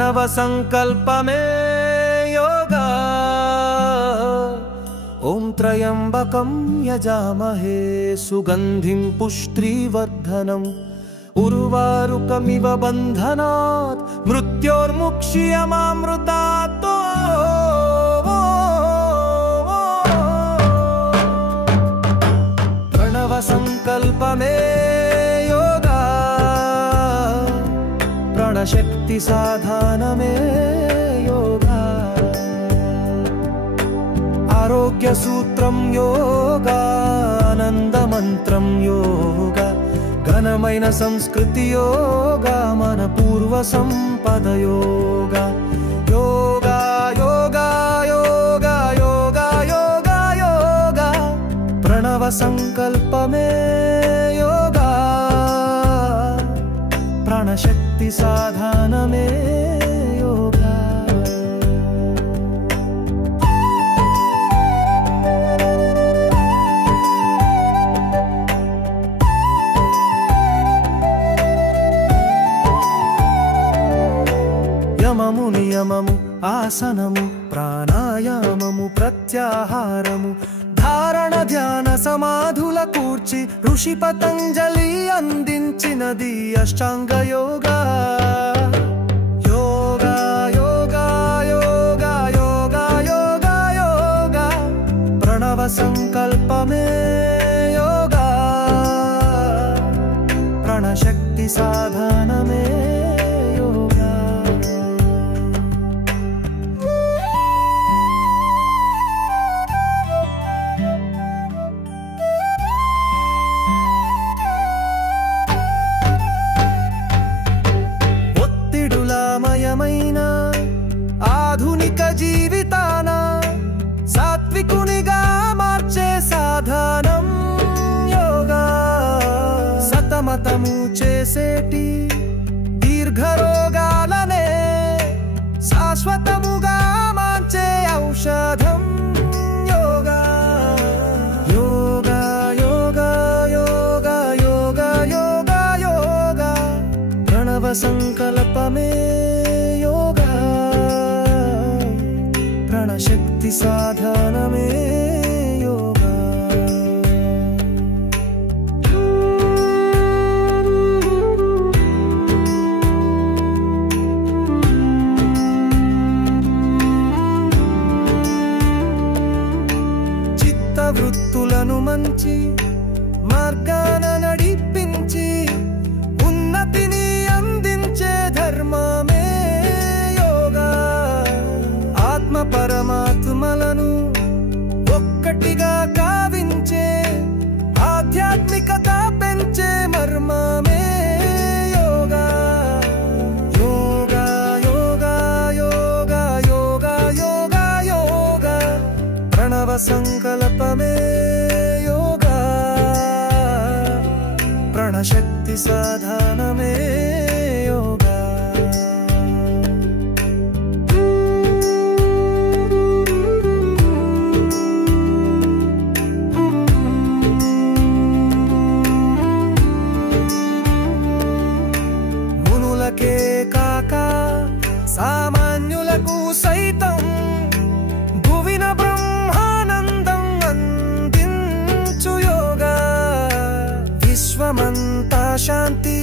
प्रणव संकल्पमे योगा। ओम त्र्यंबकं यजामहे सुगंधिं पुष्टिवर्धनम् उर्वारुकमिव बन्धनात् मृत्योर्मुक्ष्यमामृतात्। प्रणव संकल्पमे योगा। प्राणशक्ति साधनमे योगा। आरोग्य सूत्रं योगा। आनंदमंत्रं योगा। ఘనమైన సంస్కృతి యోగా మన పూర్వ సంపద యోగా। యోగా యోగా యోగా యోగా యోగా యోగా ప్రణవ సంకల్పమే యోగా। ప్రాణశక్తి సాధనమే యోగా। యమము నియమము ఆసనము ప్రాణాయామము ప్రత్యాహారము ధారణ ధ్యాన సమాధుల కూర్చి ఋషి పతంజలి అందించినది అష్టాంగ యోగా। యోగా యోగా యోగా యోగా యోగా యోగా ప్రణవ సంకల్పమే యోగా। ప్రాణశక్తి సాధనమే యోగా। మయమైన ఆధునిక జీవితాన సాత్వికునిగా మార్చే సాధనం యోగా। సతమతము చేసేటి దీర్ఘరోగాలనే శాశ్వతముగా మార్చే ఔషధం యోగా। యోగా యోగా యోగా యోగా యోగా యోగా ప్రణవ సంకల్పమే యోగా। ప్రాణశక్తి సాధనమే యోగా। చిత్తవృత్తులను మంచి మార్గాన నడిపించి ఉన్నతిని అందించే ధర్మమే యోగా। ఆత్మ పరమాత్మలను ఒక్కటిగా కావించే ఆధ్యాత్మికత పెంచే మర్మమే యోగా। యోగా యోగా యోగా యోగా యోగా యోగా ప్రణవ సంకల్పమే యోగా। ప్రాణశక్తి సాధనమే యోగా। మునులకే కాక సామాన్యులకు సైతం భువిన బ్రహ్మానందం అందించు యోగా। విశ్వమంతా శాంతి